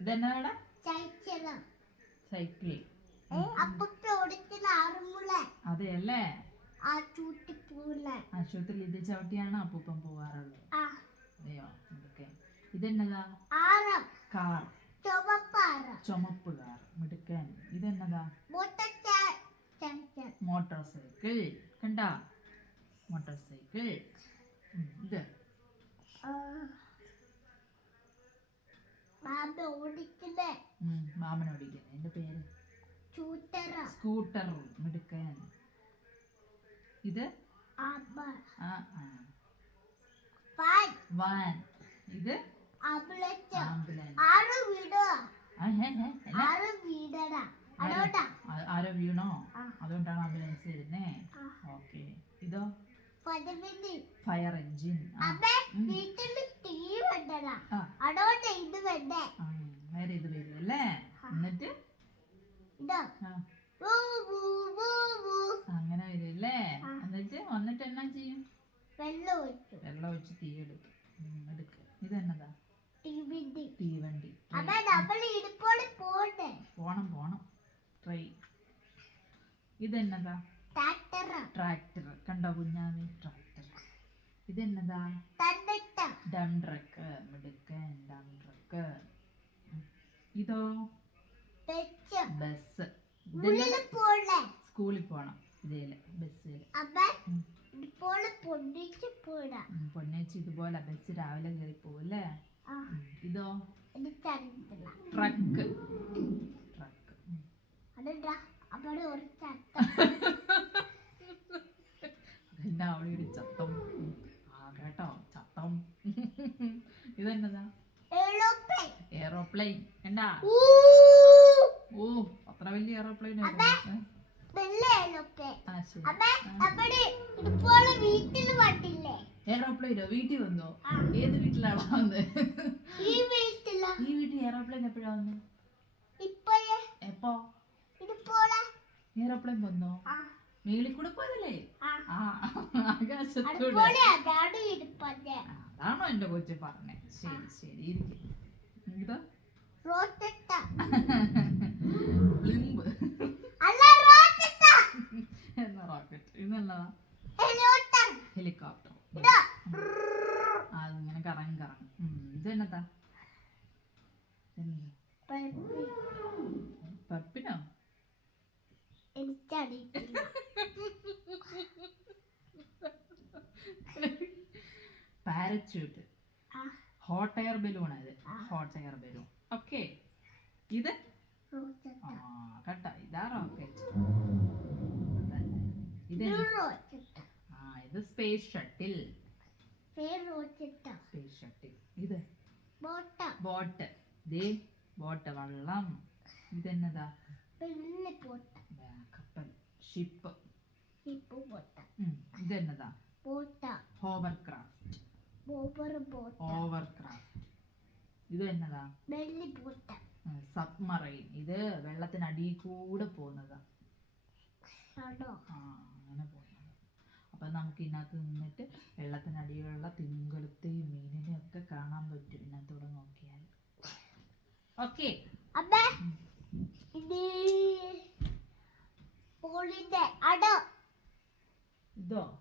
ഇതെന്നാടാ? ചൈച്ചണം cycle അതെയല്ലേ? ആശുപത്രിയിൽ ഇത് ചവിട്ടിയാണ് അപ്പൂപ്പൻ പോവാറുള്ളത്. അതെയോ? ഓക്കെ ഇതെന്നതാ? കാർ. ചുമപ്പ് കാർ മിടുക്കൻ. ഇതെന്നതാ? മോട്ടോർ സൈക്കിൾ കണ്ടോ? മോട്ടോർ സൈക്കിൾ ഇത്. ബാബ ഓടിക്കുന്ന. മാമൻ ഓടിക്കുന്നത് എന്റെ പേര്? സ്കൂട്ടർ മിടുക്കൻ. ഇത്? വാൻ. ഇത്? ആരോ വീണോ? അതുകൊണ്ടാണ് ആംബുലൻസ് വരുന്നേ. ഓക്കെ. ഇതോ? Fire engine. വീട്ടിൽ തീ വേണ്ടടാ ആ. വേറെ ഇത് വരും അല്ലേ എന്നിട്ട്. അങ്ങനെ വരും അല്ലേ എന്നിട്ട് വന്നിട്ട് എന്നാ ചെയ്യും? വെള്ളം ഒഴിച്ചു വെള്ളം ഒഴിച്ച് തീ എടുക്കും. എടുക്കുക ഇതെന്നതാ തീവണ്ടി. പോണം പോണം. ട്രൈ. ഇതെന്നതാ ട്രാക്ടർ. കണ്ടോ കുഞ്ഞാമി? ട്രാക്ടർ. ഇതെന്നതാ തന്നിട്ട ഡം ട്രക്ക് മിടുക്കൻ. ഇതോ ബസ്. സ്കൂളിൽ പോണം. ഇതേൽ ബസ്സിൽ പൊന്നിച്ച് ഇതുപോലെ ബസ് രാവിലെ കയറി ഉം. ഇതോ? ട്രക്ക്. ട്രക്ക്. അതെന്താ? അവിടെ ഒരു ചത്ത എന്നാ അവിടെ ഒരു ചത്തം ആ കേട്ടോ ചത്തം ഇതെന്നതാ എളുപ്പം എയറോപ്ലെയിൻ എന്നാ ഓ അത്ര വലിയ അവിടെ ഇടുപ്പോടെ വീട്ടിൽ വന്നോ? ഏത് വീട്ടിലാണോ വന്നത് ഈ വീട്ടിൽ എയറോപ്ലെയിൻ എപ്പോഴാ വന്നത് എപ്പോ? എയറോപ്ലെയിൻ വന്നോ? മേളിൽ കൂടെ പോയതല്ലേ? ആകാശത്തൂടെ. അതാണോ എന്റെ കൊച്ചു പറഞ്ഞേ. ശരി ശരി ഇരിക്കും. ഇതോ? റോട്ടട്ട. ലിംബ് അല്ല റോട്ടട്ട. എന്ന റോക്കറ്റ് ഇതെന്നതാ ഹെലികോപ്റ്റർ. ഹെലികോപ്റ്റർ. ഇതാ. ആ ഇങ്ങനെ കറങ്ങി കറങ്ങും. ഇതെന്നതാ ഇതെന്നതാ? പപ്പിനോ എനിക്കറിയില്ല പാരച്യൂട്ട്. ഹോട്ട് എയർ ബലൂൺ ഇത് ഹോട്ട് എയർ ബലൂൺ ഓക്കെ ഇത്? ആ കേട്ടോ. ഇതാ റോക്കറ്റ് ഇത് ആ ഇത് സ്പേസ് ഷട്ടിൽ സ്പേസ് ഷട്ടിൽ ഇത്? ബോട്ട്. ബോട്ട് ദേ ബോട്ട് വള്ളം. ഇതെന്നതാ? കപ്പൽ. ഷിപ്പ് ഇതെന്നതാ? Boat. Hovercraft hovercraft ഇത് എന്നതാ സബ്മറൈൻ ഇത് വെള്ളത്തിനടിയിൽ കൂടെ പോകുന്നതാ. ആ അങ്ങനെ പോകുന്നത്. അപ്പം നമുക്ക് ഇതിനകത്ത് നിന്നിട്ട് വെള്ളത്തിനടിയിലുള്ള തിങ്കളത്തെയും മീനിനെയും ഒക്കെ കാണാൻ പറ്റും. ഇതിനകത്തൂടെ നോക്കിയാൽ. ഓക്കെ. ഇത് ഇതോ?